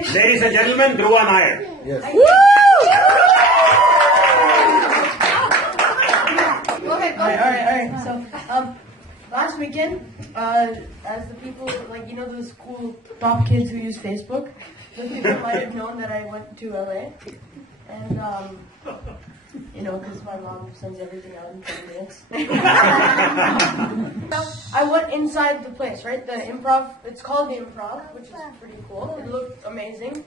Ladies and gentlemen, Dhruva Nair. Yes. Okay, all right. So, last weekend, as the people, like, you know, those cool top kids who use Facebook, those people might have known that I went to LA. And, you know, because my mom sends everything out in 10 minutes. I went inside the place, right? The improv, it's called the Improv, which is pretty cool. It looked amazing,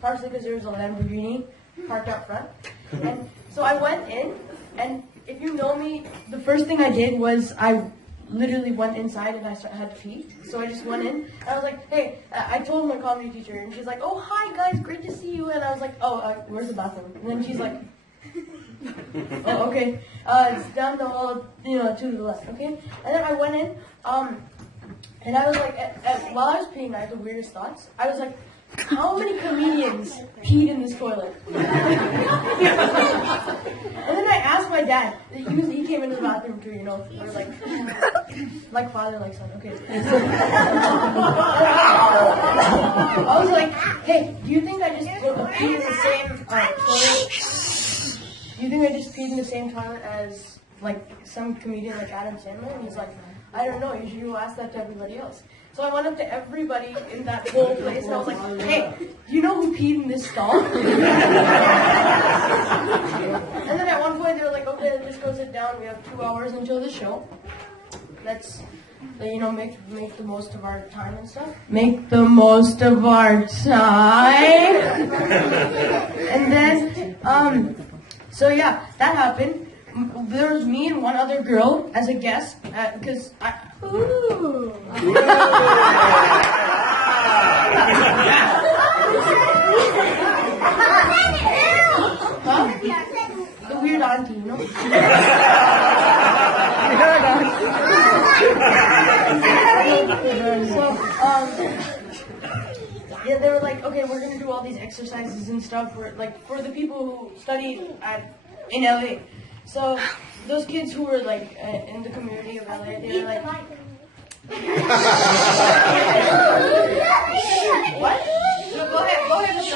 partially because there was a Lamborghini parked out front. And so I went in, and if you know me, the first thing I did was I literally went inside and I had to pee. So I just went in and I was like, hey, I told my comedy teacher, and she's like, oh, hi guys, great to see you. And I was like, oh, where's the bathroom? And then she's like, oh, okay, it's down the hall, you know, to the left, okay? And then I went in, and I was like, while I was peeing, I had the weirdest thoughts. I was like, how many comedians peed in this toilet? And then I asked my dad. He came into the bathroom too, you know. We're like father, like son. Okay. I was like, hey, do you think I just peed in the same toilet? Do you think I just peed in the same toilet as like some comedian like Adam Sandler? And he's like, I don't know. Usually you ask that to everybody else. So I went up to everybody in that whole place and I was like, hey, do you know who peed in this stall? And then at one point they were like, okay, just go sit down. We have 2 hours until the show. Let's, you know, make the most of our time and stuff. Make the most of our time. And then, so yeah, that happened. There was me and one other girl as a guest, because ooh. Huh? The weird auntie, you know? So, yeah, they were like, okay, we're gonna do all these exercises and stuff for the people who studied in LA. So those kids who were like in the community of LA, they were like, what?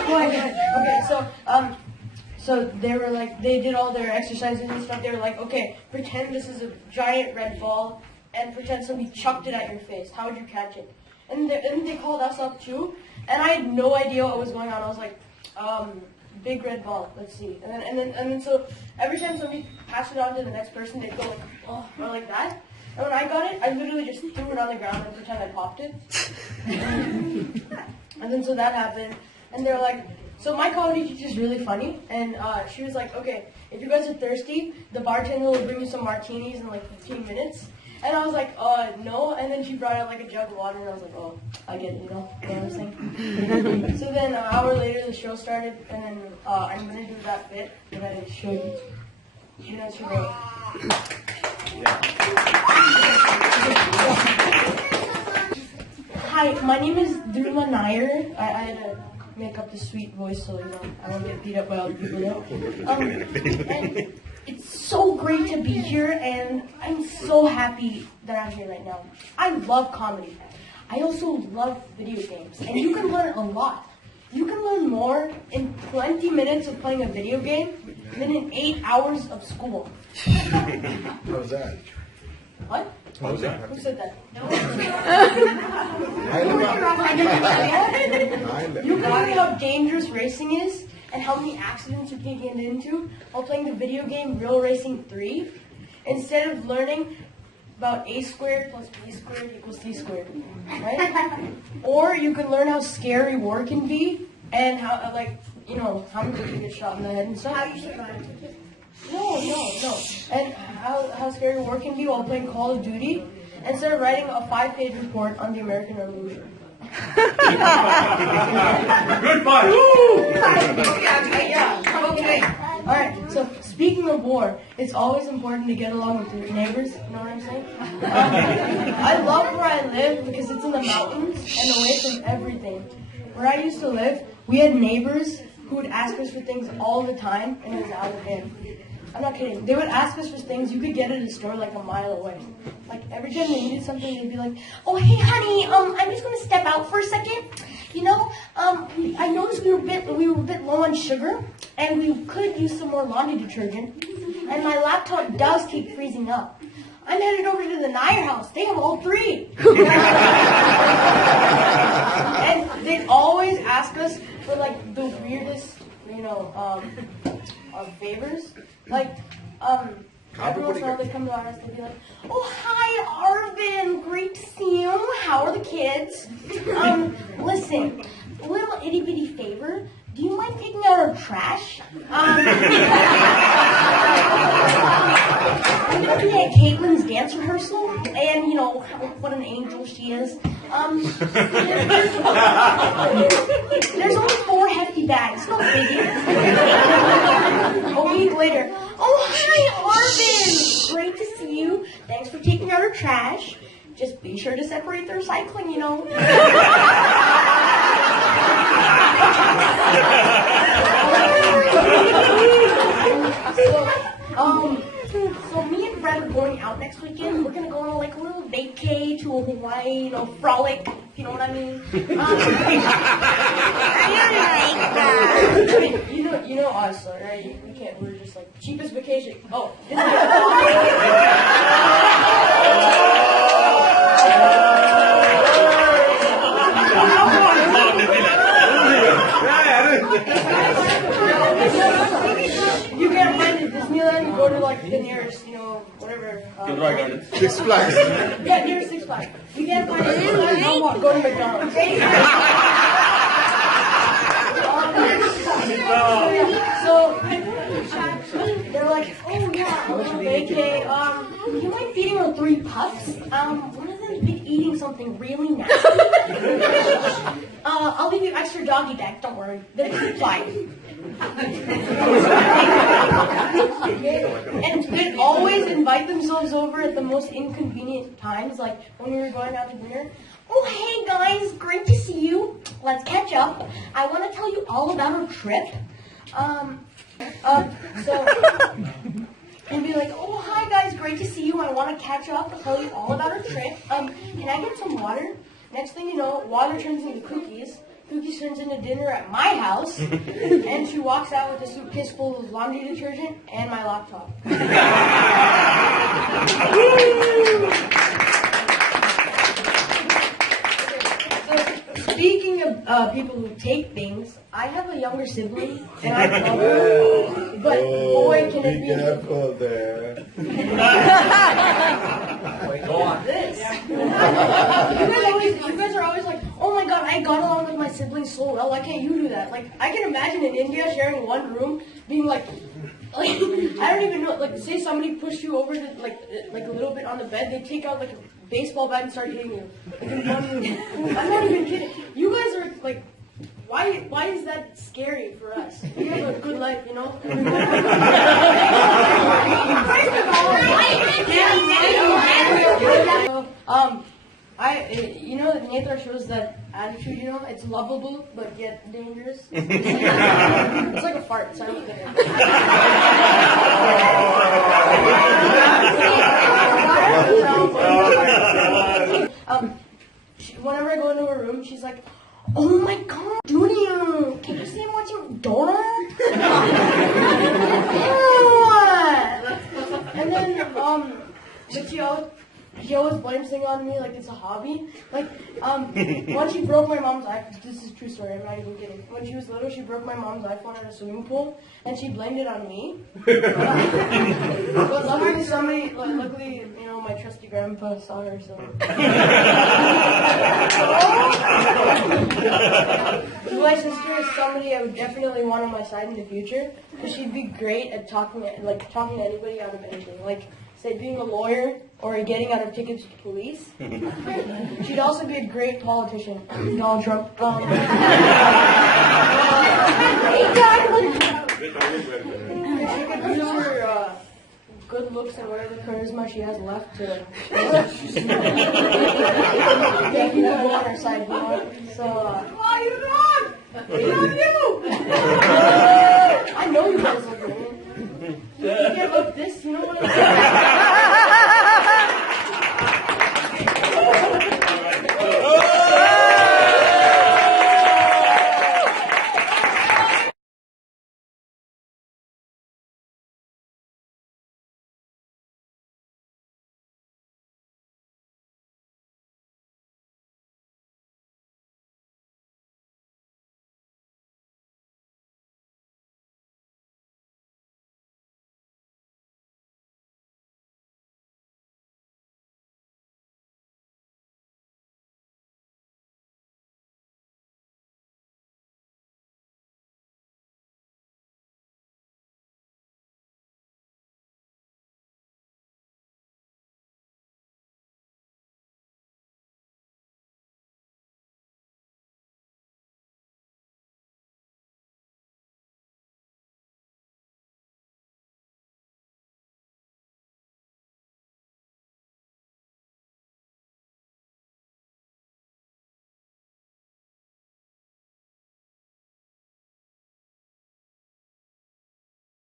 Go ahead. Okay, so they were like, they did all their exercises and stuff. They were like, okay, pretend this is a giant red ball and pretend somebody chucked it at your face. How would you catch it? And they called us up too, and I had no idea what was going on. I was like, big red ball. Let's see. And then so every time somebody passed it on to the next person, they'd go like, oh, or like that. And when I got it, I literally just threw it on the ground and pretend I popped it. And then so that happened, and they were like, so my comedy teacher's really funny, and she was like, okay, if you guys are thirsty, the bartender will bring you some martinis in like 15 minutes. And I was like, no. And then she brought out like a jug of water, and I was like, oh, I get it, you know what I'm saying? So then an hour later, the show started, and then I'm going to do that bit that I showed you. You know, she wrote. Hi, my name is Dhruva Nair. I had to make up the sweet voice so, you know, I won't get beat up by other people, you know? And it's so great to be here, and I'm so happy that I'm here right now. I love comedy. I also love video games, and you can learn a lot. You can learn more in 20 minutes of playing a video game than in 8 hours of school. How's that? What? How's that? Who said that? No. You can learn how dangerous racing is and how many accidents you can get into while playing the video game Real Racing 3, instead of learning about a squared plus b squared equals c squared, right? Or you can learn how scary war can be and how, like, you know, how many people get shot in the head and stuff. How you survive. No. And how scary war can be while playing Call of Duty instead of writing a 5-page report on the American Revolution. Good fight! Yeah, okay. Alright, so speaking of war, it's always important to get along with your neighbors, you know what I'm saying? I love where I live because it's in the mountains and away from everything. Where I used to live, we had neighbors who would ask us for things all the time, and it was out of hand. I'm not kidding. They would ask us for things you could get at a store like a mile away. Like every time they needed something, they'd be like, "Oh, hey, honey, I'm just gonna step out for a second. I noticed we were a bit low on sugar, and we could use some more laundry detergent. And my laptop does keep freezing up. I'm headed over to the Nair house. They have all three. And they always ask us for like the weirdest, favors. Like, every once in a while they come to our house and they'll be like, "Oh, hi, Arvin. Great to see you. How are the kids? Listen, a little itty bitty favor. Do you mind taking out our trash? I'm going to be at Caitlin's dance rehearsal, and what an angel she is. There's only 4 hefty bags, no biggie." A week later, "Oh, hi, Arvin. Great to see you. Thanks for taking out our trash. Just be sure to separate the recycling, So me and Brett are going out next weekend. We're gonna go on a little vacay to a Hawaii, frolic, if you know what I mean. You know us, right? We can't. We're just like cheapest vacation. Oh, this is You can't find it. Disneyland, you go to the nearest, whatever. Six Flags. Yeah, nearest Six Flags. You can't find it. Go to McDonald's. So they're like, "Oh yeah, a little vacay. You mind feeding our 3 pups? One of them's been eating something really nasty. I'll leave you extra doggy bags. Don't worry, they're fine." And they always invite themselves over at the most inconvenient times, like when we were going out to dinner. "Oh, hey guys, great to see you. Let's catch up. I want to tell you all about our trip." And be like, "Oh, hi guys, great to see you. I want to catch up and tell you all about our trip. Can I get some water?" Next thing you know, water turns into cookies. Cookies turns into dinner at my house. And she walks out with a suitcase full of laundry detergent and my laptop. Speaking of people who take things, I have a younger sibling, and I love her. But boy, can it be careful there. Go on. This. You guys are always like, "Oh my god, I got along with my siblings so well. Why can't you do that?" Like, I can imagine in India sharing one room, being like I don't even know. Like, say somebody pushed you over to like a little bit on the bed, they take out like a baseball bat and start hitting you. Like in one room. I'm not even kidding. You guys are like, why is that scary for us? We have a good life, First of all, Netra shows that attitude, it's lovable, but yet dangerous. It's like a fart, so I don't think whenever I go into her room, she's like, "Oh my god, Junior, can you say what's your donut?" And then, but she always blames things on me like it's a hobby. Like, once she broke my mom's iPhone, this is a true story, I'm not even kidding. When she was little, she broke my mom's iPhone at a swimming pool, and she blamed it on me. But luckily my trusty grandpa saw her, so. My sister is somebody I would definitely want on my side in the future, because she'd be great at talking to anybody out of anything. Like, say, being a lawyer or getting out of tickets to police. She'd also be a great politician. Donald Trump. She could use her good looks and whatever charisma she has left to get people on her side. So,